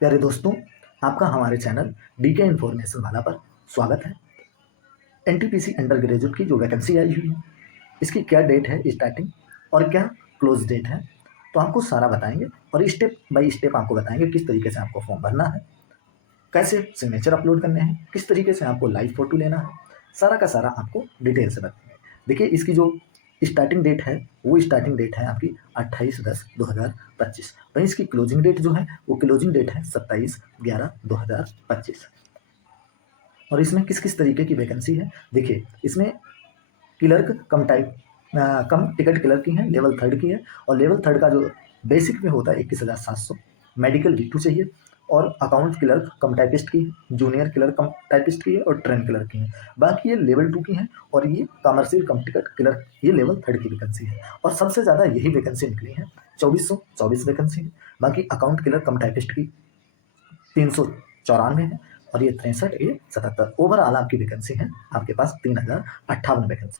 प्यारे दोस्तों, आपका हमारे चैनल डीके इन्फॉर्मेशन वाला पर स्वागत है। एनटीपीसी अंडर ग्रेजुएट की जो वैकेंसी आई हुई है, इसकी क्या डेट है स्टार्टिंग और क्या क्लोज डेट है, तो आपको सारा बताएंगे और स्टेप बाय स्टेप आपको बताएंगे किस तरीके से आपको फॉर्म भरना है, कैसे सिग्नेचर अपलोड करने हैं, किस तरीके से आपको लाइव फोटो लेना है, सारा का सारा आपको डिटेल से बताएंगे। देखिए, इसकी जो स्टार्टिंग डेट है वो स्टार्टिंग डेट है आपकी 28/10/2025। वहीं इसकी क्लोजिंग डेट जो है वो क्लोजिंग डेट है 27/11/2025। और इसमें किस किस तरीके की वैकेंसी है, देखिए इसमें क्लर्क कम टिकट क्लर्क की है, लेवल 3 की है। और लेवल 3 का जो बेसिक में होता है 21,700, मेडिकल D2 चाहिए। और अकाउंट क्लर्क कम टाइपिस्ट की है, जूनियर क्लर्क कम टाइपिस्ट की है और ट्रेन क्लर्क की है। बाकी ये लेवल 2 की है और ये कमर्शियल कम टिकट क्लर्क ये लेवल 3 की वैकेंसी है। और सबसे ज़्यादा यही वैकेंसी निकली है, 2424 वैकेंसी है। बाकी अकाउंट क्लर्क कम टाइपिस्ट की 394 है और ये 63, ये 77। ओवरऑल आपकी वैकेंसी है आपके पास 3058 वैकेंसी।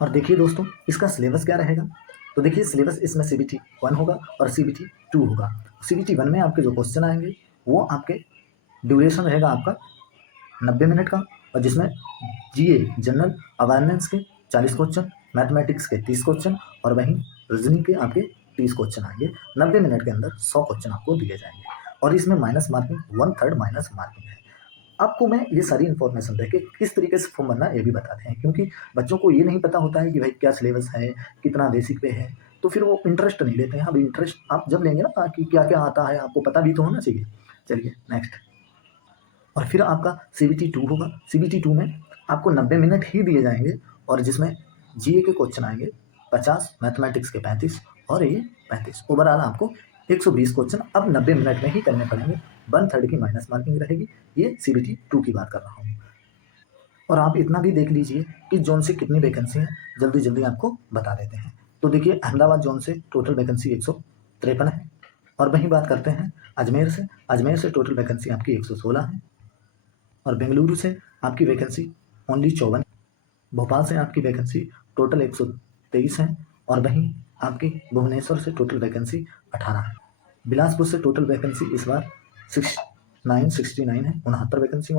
और देखिए दोस्तों, इसका सिलेबस क्या रहेगा, तो देखिए सिलेबस इसमें CBT 1 होगा और CBT 2 होगा। CBT 1 में आपके जो क्वेश्चन आएंगे वो आपके ड्यूरेशन रहेगा आपका 90 मिनट का, और जिसमें GA जनरल अवेयरनेस के 40 क्वेश्चन, मैथमेटिक्स के 30 क्वेश्चन और वहीं रीजनिंग के आपके 30 क्वेश्चन आएंगे। 90 मिनट के अंदर 100 क्वेश्चन आपको दिए जाएंगे और इसमें माइनस मार्किंग 1/3 माइनस मार्किंग है। आपको मैं ये सारी इन्फॉर्मेशन देके किस तरीके से फॉर्म भरना है ये भी बताते हैं, क्योंकि बच्चों को ये नहीं पता होता है कि भाई क्या सिलेबस है, कितना बेसिक पे है, तो फिर वो इंटरेस्ट नहीं लेते हैं। अब इंटरेस्ट आप जब लेंगे ना कि क्या क्या आता है आपको पता भी तो होना चाहिए। चलिए नेक्स्ट। और फिर आपका CBT 2 होगा। CBT 2 में आपको 90 मिनट ही दिए जाएंगे और जिसमें GA के क्वेश्चन आएंगे 50, मैथमेटिक्स के 35 और ये 35। ओवरऑल आपको 120 क्वेश्चन अब 90 मिनट में ही करने पड़ेंगे। 1/3 की माइनस मार्किंग रहेगी। ये CBT 2 की बात कर रहा हूँ। और आप इतना भी देख लीजिए कि जोन से कितनी वैकेंसी है, जल्दी जल्दी आपको बता देते हैं। तो देखिए, अहमदाबाद जोन से टोटल वैकेंसी 153 है। और वहीं बात करते हैं अजमेर से टोटल वैकेंसी आपकी 116 है। और बेंगलुरु से आपकी वैकेंसी ओनली 54। भोपाल से आपकी वैकेंसी टोटल 123 है। और वहीं आपकी भुवनेश्वर से टोटल वैकेंसी 18 है। बिलासपुर से टोटल वैकेंसी इस बार 69 है, 69 वैकेंसी।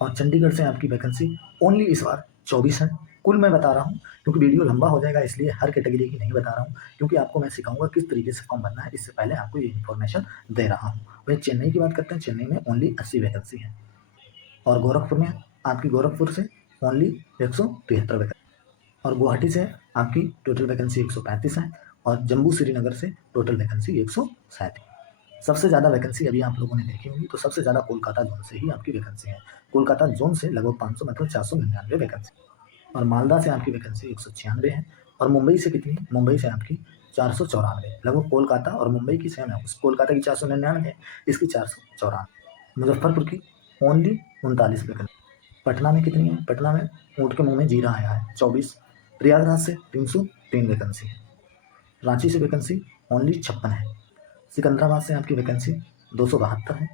और चंडीगढ़ से आपकी वैकेंसी ओनली इस बार 24 है। कुल मैं बता रहा हूँ क्योंकि वीडियो लंबा हो जाएगा, इसलिए हर कैटेगरी की नहीं बता रहा हूँ, क्योंकि आपको मैं सिखाऊंगा किस तरीके से फॉर्म भरना है, इससे पहले आपको ये इन्फॉर्मेशन दे रहा हूँ। वही चेन्नई की बात करते हैं, चेन्नई में ओनली 80 वैकेंसी है। और गोरखपुर में आपकी गोरखपुर से ओनली 173 वैकेंसी। और गुवाहाटी से आपकी टोटल वैकेंसी 135 है। और जम्मू श्रीनगर से टोटल वैकेंसी 137। सबसे ज़्यादा वैकेंसी अभी आप लोगों ने देखी होगी, तो सबसे ज़्यादा कोलकाता जोन से ही आपकी वैकेंसी है। कोलकाता जोन से लगभग 500 मतलब 499 वैकेंसी। और मालदा से आपकी वैकेंसी 196 है। और मुंबई से कितनी, मुंबई से आपकी 494, लगभग कोलकाता और मुंबई की सेम है। उस कोलकाता की 499 है, इसकी 494। मुजफ्फरपुर की ओनली 39 वैकेंसी। पटना में कितनी है, पटना में ऊँट के मुंह में जीरा आया है, 24। प्रयागराज से 303 वैकेंसी है। रांची से वैकेंसी ओनली 56 है। सिकंदराबाद से आपकी वैकेंसी 272 है।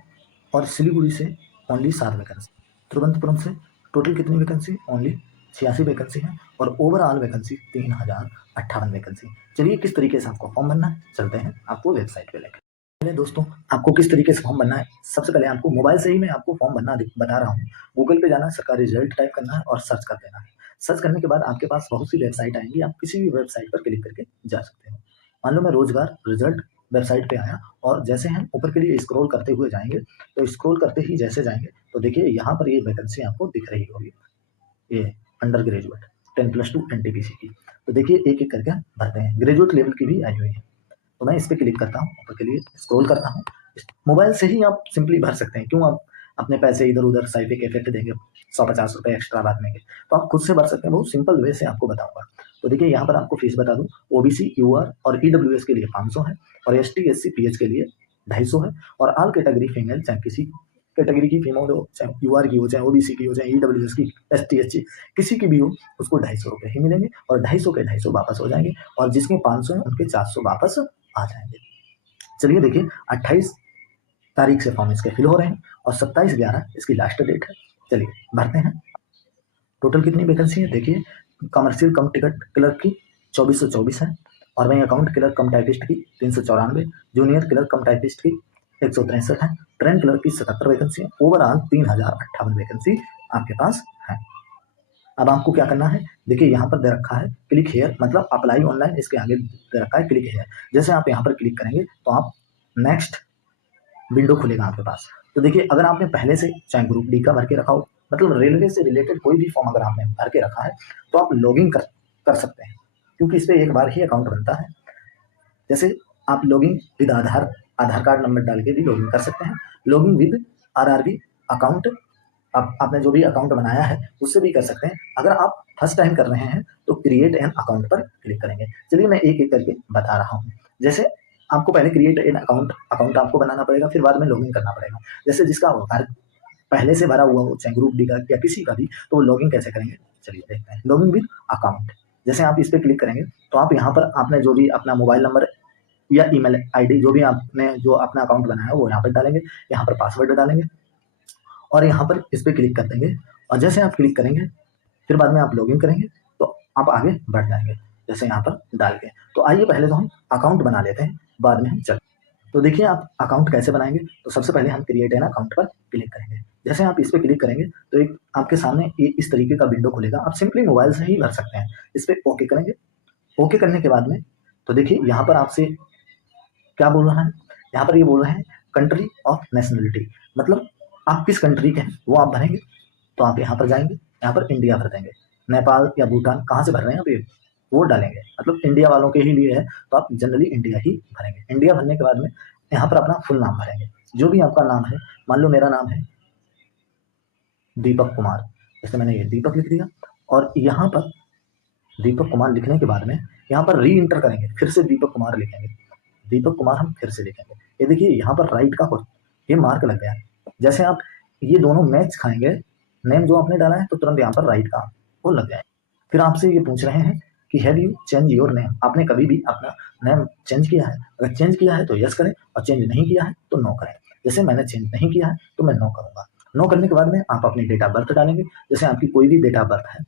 और सिलीगुड़ी से ओनली 7 वैकेंसी। तिरुवनंतपुरम से टोटल कितनी वैकेंसी, ओनली 86 वैकेंसी है। और ओवरऑल वैकेंसी 3058 वैकेंसी। चलिए किस तरीके से आपको फॉर्म भरना है, चलते हैं आपको वेबसाइट पे लेकर। पहले दोस्तों, आपको किस तरीके से फॉर्म भरना है, सबसे पहले आपको मोबाइल से ही मैं आपको फॉर्म भरना बता रहा हूँ। गूगल पे जाना है, सरकारी रिजल्ट टाइप करना है और सर्च कर देना है। सर्च करने के बाद आपके पास बहुत सी वेबसाइट आएंगी, आप किसी भी वेबसाइट पर क्लिक करके जा सकते हो। मान लो मैं रोजगार रिजल्ट वेबसाइट पे आया, और जैसे हम ऊपर के लिए स्क्रॉल करते हुए जाएंगे, तो स्क्रॉल करते ही जैसे जाएंगे तो देखिए यहाँ पर ये वैकेंसी आपको दिख रही होगी, ये अंडर ग्रेजुएट 10+2 NTPC की। तो देखिए एक एक करके भरते हैं। ग्रेजुएट लेवल की भी आई हुई है, तो मैं इस पर क्लिक करता हूँ, ऊपर के लिए स्क्रॉल करता हूँ। मोबाइल से ही आप सिंपली भर सकते हैं, क्यों आप अपने पैसे इधर उधर साइफिक इफेक्ट देंगे 150 रुपये एक्स्ट्रा भरने के, तो आप खुद से भर सकते हैं। बहुत सिंपल वे से आपको बताऊंगा। तो देखिए यहाँ पर आपको फीस बता दूँ, OBC UR और EWS के लिए 500 है, और ST SC PH के लिए 250 है। और ऑल कैटेगरी फीमेल, चाहे किसी कैटेगरी की फीमेल हो, चाहे UR की हो, चाहे OBC की हो, चाहे EWS की, ST SC किसी की भी हो, उसको 250 रुपये ही मिलेंगे। और 250 के 250 वापस हो जाएंगे, और जिसके 500 है उनके 400 वापस आ जाएंगे। चलिए देखिए, 28 तारीख से फॉर्म इसके फिल हो रहे हैं और 27/11 इसकी लास्ट डेट है। चलिए भरते हैं। टोटल कितनी वैकेंसी है, देखिए कमर्शियल कम टिकट क्लर्क की 2424 है। और वहीं अकाउंट क्लर्क कम टाइपिस्ट की 394, जूनियर क्लर्क कम टाइपिस्ट की 163 है। ट्रेंड कलर की 77 वैकेंसी है, ओवरऑल 3058 वैकेंसी आपके पास है। अब आपको क्या करना है, देखिए यहाँ पर दे रखा है क्लिक हेयर, मतलब अप्लाई ऑनलाइन, इसके आगे दे रखा है क्लिक हेयर। जैसे आप यहाँ पर क्लिक करेंगे तो आप नेक्स्ट विंडो खुलेगा आपके पास। तो देखिए अगर आपने पहले से चाहे ग्रुप डी का भर के रखा हो, मतलब रेलवे से रिलेटेड कोई भी फॉर्म अगर आपने भर के रखा है तो आप लॉगिन कर सकते हैं, क्योंकि इस पर एक बार ही अकाउंट बनता है। जैसे आप login with Aadhaar card number डाल के भी लॉगिन कर सकते हैं, लॉगिन विद आरआरबी अकाउंट, आपने जो भी अकाउंट बनाया है उससे भी कर सकते हैं। अगर आप फर्स्ट टाइम कर रहे हैं तो क्रिएट एन अकाउंट पर क्लिक करेंगे। चलिए मैं एक एक करके बता रहा हूँ। जैसे आपको पहले क्रिएट एन अकाउंट आपको बनाना पड़ेगा, फिर बाद में लॉगिन करना पड़ेगा। जैसे जिसका पहले से भरा हुआ हो, चाहे ग्रुप डी का या किसी का भी, तो वो लॉगिन कैसे करेंगे चलिए देखते हैं। लॉगिन विद अकाउंट, जैसे आप इस पर क्लिक करेंगे तो आप यहाँ पर आपने जो भी अपना मोबाइल नंबर या ईमेल आईडी जो भी आपने जो अपना अकाउंट बनाया है वो यहाँ पर डालेंगे, यहाँ पर पासवर्ड डालेंगे और यहाँ पर इस पर क्लिक कर देंगे। और जैसे आप क्लिक करेंगे फिर बाद में आप लॉगिन करेंगे तो आप आगे बढ़ जाएंगे, जैसे यहाँ पर डाल के। तो आइए पहले तो हम अकाउंट बना लेते हैं, बाद में हम चल। तो देखिए आप अकाउंट कैसे बनाएंगे, तो सबसे पहले हम क्रिएट एन अकाउंट पर क्लिक करेंगे। जैसे आप इस पर क्लिक करेंगे तो एक आपके सामने इस तरीके का विंडो खुलेगा। आप सिंपली मोबाइल से ही भर सकते हैं। इस पर ओके करेंगे। ओके करने के बाद में तो देखिए यहाँ पर आपसे क्या बोल रहा है, यहाँ पर ये बोल रहे हैं कंट्री ऑफ नेशनलिटी, मतलब आप किस कंट्री के हैं वो आप भरेंगे। तो आप यहाँ पर जाएंगे, यहाँ पर इंडिया भर देंगे। नेपाल या भूटान कहाँ से भर रहे हैं अभी वो डालेंगे, मतलब इंडिया वालों के ही लिए है तो आप जनरली इंडिया ही भरेंगे। इंडिया भरने के बाद में यहाँ पर अपना फुल नाम भरेंगे, जो भी आपका नाम है। मान लो मेरा नाम है दीपक कुमार, जैसे मैंने ये दीपक लिख दिया। और यहाँ पर दीपक कुमार लिखने के बाद में यहाँ पर री इंटर करेंगे, फिर से दीपक कुमार लिखेंगे। दीपक कुमार हम फिर से लिखेंगे। ये देखिए यहाँ पर राइट का ये मार्क लग गया। जैसे आप ये दोनों मैच खाएंगे, नेम जो आपने डाला है तो तुरंत यहाँ पर राइट का वो लग जाए। फिर आपसे ये पूछ रहे हैं कि have you change your name, आपने कभी भी अपना नेम चेंज किया है? अगर चेंज किया है तो यस करें और चेंज नहीं किया है तो नो करें। जैसे मैंने चेंज नहीं किया है तो मैं नो करूँगा। नो करने के बाद में आप अपनी डेट ऑफ बर्थ डालेंगे। जैसे आपकी कोई भी डेट ऑफ बर्थ है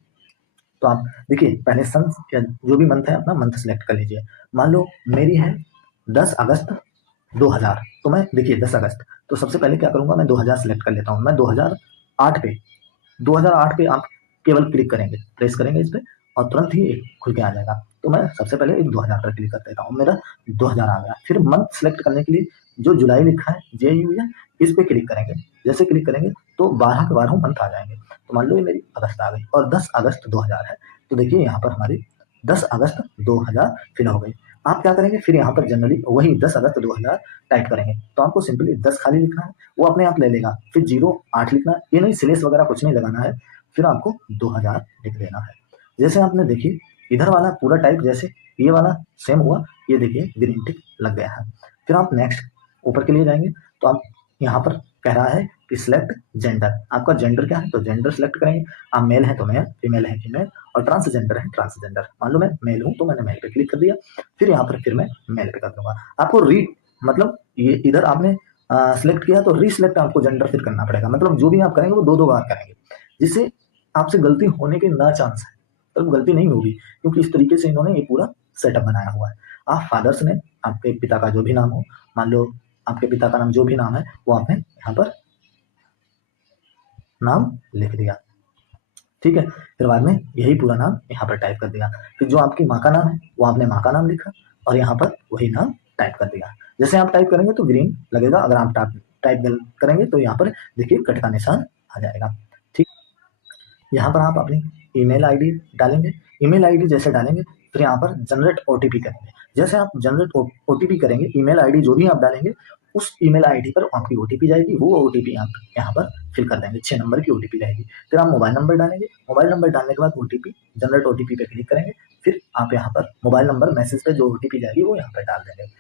तो आप देखिए पहले सन या जो भी मंथ है अपना मंथ सेलेक्ट कर लीजिए। मान लो मेरी है 10 अगस्त 2000, तो मैं देखिए 10 अगस्त, तो सबसे पहले क्या करूँगा, मैं 2000 सेलेक्ट कर लेता हूँ। मैं 2008 पे आप केवल क्लिक करेंगे, प्रेस करेंगे इस पर और तुरंत ही एक खुल के आ जाएगा। तो मैं सबसे पहले एक 2000 पर क्लिक कर देता हूँ, मेरा 2000 आ गया। फिर मंथ सेलेक्ट करने के लिए जो जुलाई लिखा है JU है, इस पर क्लिक करेंगे। जैसे क्लिक करेंगे तो 12 के 12 मंथ आ जाएंगे। तो मान लो ये मेरी अगस्त आ गई और 10 अगस्त 2000 है, तो देखिए यहाँ पर हमारी 10 अगस्त 2000 फिल हो गई। आप क्या करेंगे, फिर यहाँ पर जनरली वही 10 अगस्त 2000 टाइप करेंगे। तो आपको सिंपली 10 खाली लिखना है, वो अपने आप ले लेगा। फिर 08 लिखना है, ये नहीं स्लेस वगैरह कुछ नहीं लगाना है। फिर आपको 2000 लिख देना है। जैसे आपने देखिए इधर वाला पूरा टाइप जैसे ये वाला सेम हुआ, ये देखिए ग्रीन टिक लग गया है। फिर आप नेक्स्ट ऊपर के लिए जाएंगे तो आप यहाँ पर कह रहा है कि सिलेक्ट जेंडर, आपका जेंडर क्या है तो जेंडर सेलेक्ट करेंगे। आप मेल है तो मेल, फीमेल है फीमेल और ट्रांसजेंडर है ट्रांसजेंडर। मान लो मैं मेल हूँ तो मैंने मेल पे क्लिक कर दिया। फिर यहाँ पर फिर मैं मेल पे कर दूंगा। आपको मतलब ये इधर आपने सिलेक्ट किया तो रीसिलेक्ट आपको जेंडर फिर करना पड़ेगा, मतलब जो भी आप करेंगे वो 2 बार करेंगे, जिससे आपसे गलती होने के ना चांस है, तो गलती नहीं होगी, क्योंकि इस तरीके से इन्होंने ये पूरा सेटअप बनाया हुआ है। आप फादर्स ने आपके पिता का जो भी नाम हो, मान लो आपके पिता का नाम जो भी नाम है वो आपने यहाँ पर नाम लिख दिया, ठीक है। फिर बाद में यही पूरा नाम यहाँ पर टाइप कर दिया। फिर जो आपकी माँ का नाम है वो आपने माँ का नाम लिखा और यहाँ पर वही नाम टाइप कर दिया। जैसे आप टाइप करेंगे तो ग्रीन लगेगा, अगर आप टाइप गलत करेंगे तो यहाँ पर देखिए कट का निशान आ जाएगा, ठीक। यहाँ पर आप अपनी ईमेल आईडी डालेंगे। ईमेल आईडी जैसे डालेंगे फिर यहाँ पर जनरेट ओटीपी करेंगे। जैसे आप जनरेट ओटीपी करेंगे, ईमेल आईडी जो भी आप डालेंगे उस ईमेल आईडी पर आपकी ओटीपी जाएगी। वो ओटीपी आप यहाँ पर फिल कर देंगे, 6 नंबर की ओटीपी रहेगी। फिर आप मोबाइल नंबर डालेंगे। मोबाइल नंबर डालने के बाद ओटीपी जनरेट ओटीपी पे क्लिक करेंगे। फिर आप यहाँ पर मोबाइल नंबर मैसेज पे जो ओटीपी जाएगी वो यहाँ पर डाल देंगे।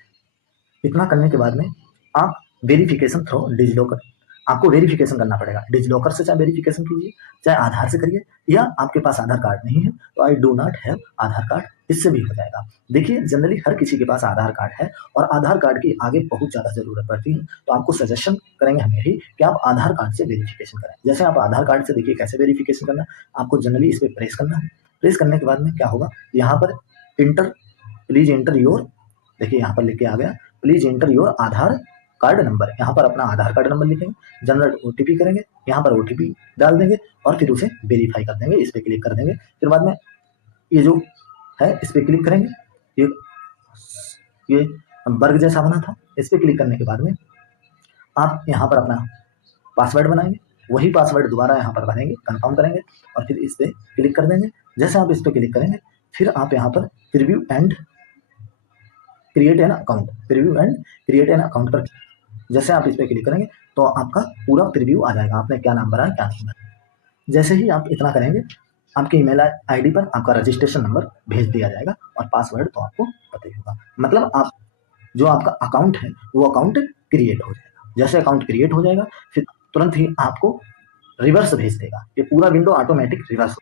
इतना करने के बाद में आप वेरिफिकेशन थ्रू डिजिलॉकर, आपको वेरिफिकेशन करना पड़ेगा। डिजिलॉकर से चाहे वेरिफिकेशन कीजिए, चाहे आधार से करिए, या आपके पास आधार कार्ड नहीं है तो I do not have Aadhaar card, इससे भी हो जाएगा। देखिए जनरली हर किसी के पास आधार कार्ड है और आधार कार्ड की आगे बहुत ज़्यादा ज़रूरत पड़ती है, तो आपको सजेशन करेंगे हम यही कि आप आधार कार्ड से वेरिफिकेशन करें। जैसे आप आधार कार्ड से देखिए कैसे वेरिफिकेशन करना, आपको जनरली इस पर प्रेस करना है। प्रेस करने के बाद में क्या होगा, यहाँ पर इंटर प्लीज एंटर योर, देखिए यहाँ पर लिख के आ गया please enter your Aadhaar card number, यहाँ पर अपना आधार कार्ड नंबर लिखेंगे, जनरेट ओटीपी करेंगे, यहाँ पर ओटीपी डाल देंगे और फिर उसे वेरीफाई कर देंगे, इस पर क्लिक कर देंगे। फिर बाद में ये जो है इस पर क्लिक करेंगे, ये वर्ग जैसा बना था, इस पर क्लिक करने के बाद में आप यहाँ पर अपना पासवर्ड बनाएंगे, वही पासवर्ड दोबारा यहाँ पर भरेंगे, कंफर्म करेंगे और फिर इस पर क्लिक कर देंगे। जैसे आप इस पर क्लिक करेंगे फिर आप यहाँ पर preview and create an account, preview and create an account पर जैसे आप इस पर क्लिक करेंगे तो आपका पूरा प्रीव्यू आ जाएगा, आपने क्या नाम भरा है क्या नहीं भरा। जैसे ही आप इतना करेंगे आपके ईमेल आईडी पर आपका रजिस्ट्रेशन नंबर भेज दिया जाएगा और पासवर्ड तो आपको पता ही होगा। मतलब आप जो आपका अकाउंट है वो अकाउंट क्रिएट हो जाएगा। जैसे अकाउंट क्रिएट हो जाएगा फिर तुरंत ही आपको रिवर्स भेज देगा, ये पूरा विंडो ऑटोमेटिक रिवर्स।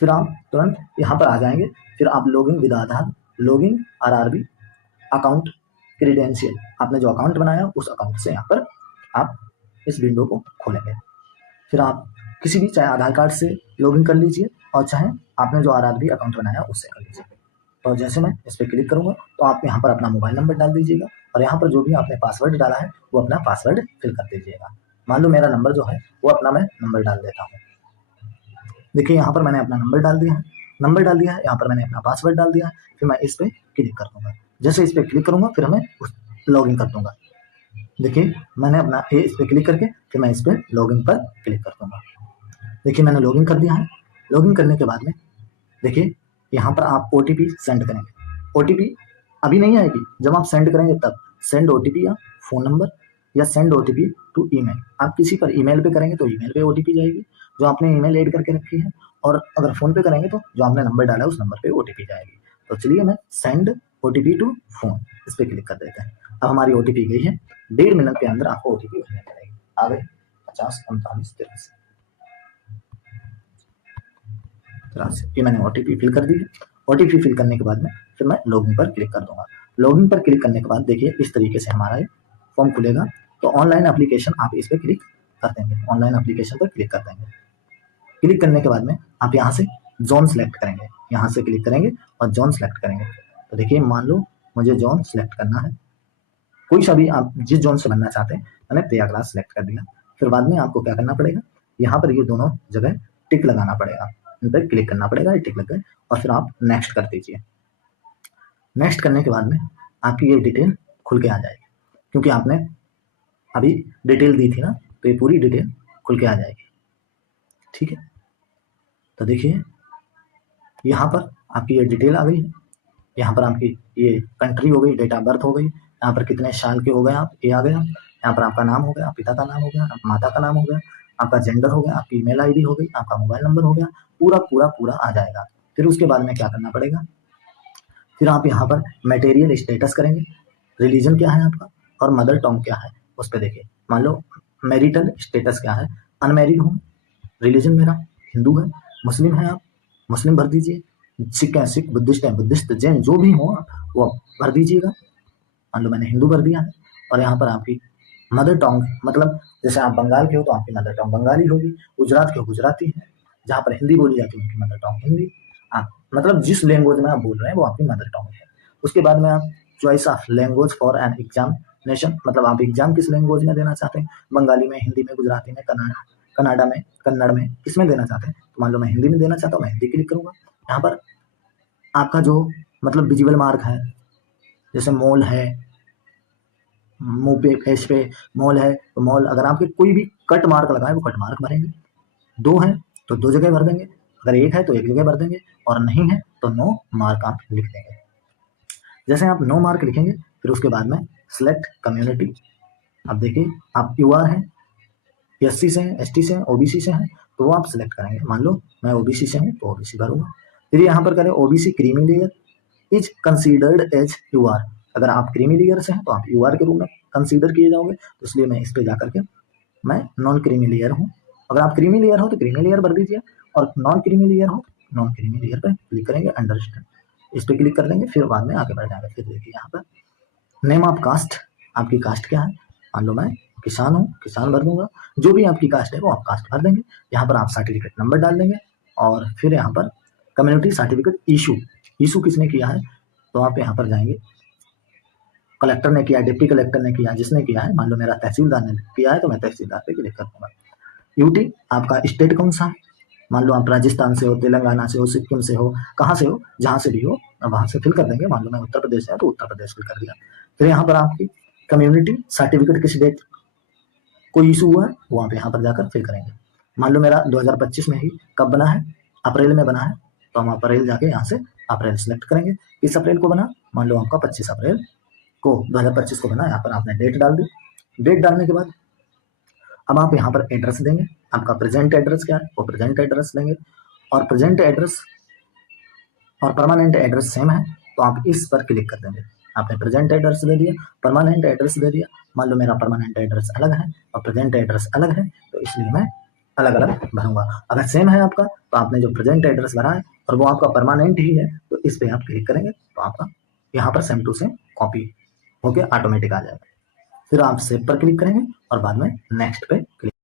फिर आप तुरंत यहाँ पर आ जाएंगे, फिर आप login with Aadhaar, login RRB account credential, आपने जो अकाउंट बनाया उस अकाउंट से यहाँ पर आप इस विंडो को खोलेंगे। फिर आप किसी भी, चाहे आधार कार्ड से लॉगिन कर लीजिए और चाहे आपने जो आरआरबी अकाउंट बनाया उससे कर लीजिए। तो जैसे मैं इस पर क्लिक करूँगा तो आप यहाँ पर अपना मोबाइल नंबर डाल दीजिएगा और यहाँ पर जो भी आपने पासवर्ड डाला है वो अपना पासवर्ड फिल कर दीजिएगा। मान लो मेरा नंबर जो है वो अपना मैं नंबर डाल देता हूँ। देखिए यहाँ पर मैंने अपना नंबर डाल दिया है, यहाँ पर मैंने अपना पासवर्ड डाल दिया है। फिर मैं इस पर क्लिक कर दूँगा, जैसे इस पर क्लिक करूँगा फिर मैं लॉगिन कर दूँगा। देखिए मैंने अपना इस पर क्लिक करके फिर मैं इस पर लॉगिन पर क्लिक कर दूँगा। देखिए मैंने लॉगिन कर दिया है। लॉगिन करने के बाद में देखिए यहाँ पर आप ओटीपी सेंड करेंगे। ओटीपी अभी नहीं आएगी, जब आप सेंड करेंगे तब सेंड ओटीपी या फ़ोन नंबर या सेंड ओटीपी टू ईमेल, आप किसी पर ईमेल पे करेंगे तो ईमेल पे ओटीपी जाएगी जो आपने ईमेल ऐड करके रखी है, और अगर फ़ोन पे करेंगे तो जो आपने नंबर डाला है उस नंबर पे ओटीपी जाएगी। तो चलिए मैं सेंड ओटीपी टू फ़ोन इस पर क्लिक कर देते हैं। अब हमारी ओटीपी गई है, 1.5 मिनट के अंदर आपको ओटीपी भेजनी पड़ेगी। आ गई 50 39 83। ये मैंने ओटीपी फिल कर दी है। ओटीपी फिल करने के बाद में फिर मैं लॉगिन पर क्लिक कर दूंगा। लॉगिन पर क्लिक करने के बाद देखिए इस तरीके से हमारा ये फॉर्म खुलेगा। तो ऑनलाइन एप्लीकेशन आप इस पर क्लिक कर देंगे, ऑनलाइन एप्लीकेशन पर क्लिक कर देंगे। क्लिक करने के बाद में आप यहाँ से जोन सेलेक्ट करेंगे, यहाँ से क्लिक करेंगे और जोन सेलेक्ट करेंगे। तो देखिए मान लो मुझे जोन सेलेक्ट करना है, कोई सा भी आप जिस जोन से बनना चाहते हैं, मैंने प्रयागराज सेलेक्ट कर दिया। फिर बाद में आपको क्या करना पड़ेगा, यहाँ पर ये दोनों जगह टिक लगाना पड़ेगा, इन पर क्लिक करना पड़ेगा, ये टिक लग गए और फिर आप नेक्स्ट कर दीजिए। नेक्स्ट करने के बाद में आपकी ये डिटेल खुल के आ जाएगी, क्योंकि आपने अभी डिटेल दी थी ना, तो ये पूरी डिटेल खुल के आ जाएगी। ठीक है, तो देखिए यहाँ पर आपकी ये डिटेल आ गई है, यहाँ पर आपकी ये कंट्री हो गई, डेट ऑफ बर्थ हो गई, यहाँ पर कितने साल के हो गए आप, ये आ गया। यहाँ पर आपका नाम हो गया, पिता का नाम हो गया, माता का नाम हो गया, आपका जेंडर हो गया, आपकी ईमेल आईडी हो गई, आपका मोबाइल नंबर हो गया, पूरा पूरा पूरा आ जाएगा। फिर उसके बाद में क्या करना पड़ेगा, फिर आप यहाँ पर मटेरियल स्टेटस करेंगे, रिलीजन क्या है आपका और मदर टंग क्या है उस पर देखिए। मान लो मैरिटल स्टेटस क्या है, अनमैरिड हूँ, रिलीजन मेरा हिंदू है, मुस्लिम है आप मुस्लिम भर दीजिए, सिख है सिख, बुद्धिस्ट है बुद्धिस्ट, जैन जो भी हो आप वो भर दीजिएगा। मान लो मैंने हिंदू भर दिया है। और यहाँ पर आपकी मदर टंग, मतलब जैसे आप बंगाल के हो तो आपकी मदर टंग बंगाली होगी, गुजरात के हो गुजराती है, जहाँ पर हिंदी बोली जाती है उनकी मदर टंग हिंदी। आप मतलब जिस लैंग्वेज में आप बोल रहे हैं वो आपकी मदर टंग है। उसके बाद में आप choice of language for an examination, मतलब आप एग्जाम किस लैंग्वेज में देना चाहते हैं, बंगाली में, हिंदी में, गुजराती में, कन्नड़ा में, कन्नड़ में, किसमें देना चाहते हैं। तो मान लो मैं हिंदी में देना चाहता हूँ, मैं हिंदी क्लिक करूँगा। यहाँ पर आपका जो मतलब विजिबल मार्क है, जैसे मोल है, मुंह पे फेस पे मॉल है तो मॉल, अगर आपके कोई भी कट मार्क लगा है वो कट मार्क भरेंगे, 2 है तो 2 जगह भर देंगे, अगर 1 है तो 1 जगह भर देंगे, और नहीं है तो नो मार्क आप लिख देंगे। जैसे आप नो मार्क लिखेंगे फिर उसके बाद में सिलेक्ट कम्युनिटी। अब देखिए आप यूआर हैं, एससी से हैं, एसटी से हैं, ओबीसी से हैं, तो वो आप सिलेक्ट करेंगे। मान लो मैं ओबीसी से हूँ तो ओबीसी भरूंगा। फिर यहाँ पर करें OBC creamy layer is considered as UR, अगर आप क्रीमी लेयर से हैं तो आप यूआर के रूप में कंसीडर किए जाओगे, तो इसलिए मैं इस पर जाकर के मैं नॉन क्रीमी लेयर हूँ। अगर आप क्रीमी लेयर हो तो क्रीमी लेयर भर दीजिए, और नॉन क्रीमी लेयर हो नॉन क्रीमी लेयर पर क्लिक करेंगे, अंडरस्टैंड इस पर क्लिक कर देंगे। फिर बाद में आगे बढ़ जाएगा। फिर देखिए यहाँ पर नेम ऑफ कास्ट, आपकी कास्ट क्या है, मान लो मैं किसान हूँ, किसान भर दूंगा, जो भी आपकी कास्ट है वो आप कास्ट भर देंगे। यहाँ पर आप सर्टिफिकेट नंबर डाल देंगे, और फिर यहाँ पर कम्युनिटी सर्टिफिकेट इशू किसने किया है, तो आप यहाँ पर जाएंगे कलेक्टर ने किया, डिप्टी कलेक्टर ने किया, जिसने किया है, मान लो मेरा तहसीलदार ने किया है तो मैं तहसीलदार पे क्लिक करूंगा। यूटी आपका स्टेट कौन सा है, मान लो आप राजस्थान से हो, तेलंगाना से हो, सिक्किम से हो, कहाँ से हो, जहाँ से भी हो वहाँ से फिल कर देंगे। मान लो मैं उत्तर प्रदेश से हूँ तो उत्तर प्रदेश फिल कर दिया। फिर यहाँ पर आपकी कम्युनिटी सर्टिफिकेट किस डेट कोई इशू हुआ है वहाँ पे यहाँ पर जाकर फिल करेंगे। मान लो मेरा 2025 में ही कब बना है, अप्रैल में बना है, तो हम अप्रैल जाके यहाँ से अप्रैल सेलेक्ट करेंगे। किस अप्रैल को बना, मान लो आपका 25 अप्रैल को 2025 को बना, यहाँ पर आपने डेट डाल दी। डेट डालने के बाद अब आप यहाँ पर एड्रेस देंगे, आपका प्रेजेंट एड्रेस क्या है वो प्रेजेंट एड्रेस देंगे, और प्रेजेंट एड्रेस और परमानेंट एड्रेस सेम है तो आप इस पर क्लिक कर देंगे। आपने प्रेजेंट एड्रेस दे दिया, परमानेंट एड्रेस दे दिया, मान लो मेरा परमानेंट एड्रेस अलग है और प्रेजेंट एड्रेस अलग है तो इसलिए मैं अलग अलग भरूंगा। अगर सेम है आपका तो आपने जो प्रेजेंट एड्रेस भरा है और वो आपका परमानेंट ही है तो इस पर आप क्लिक करेंगे तो आपका यहाँ पर सेम टू सेम कॉपी होके ऑटोमेटिक आ जाएगा। फिर आप सेव पर क्लिक करेंगे और बाद में नेक्स्ट पे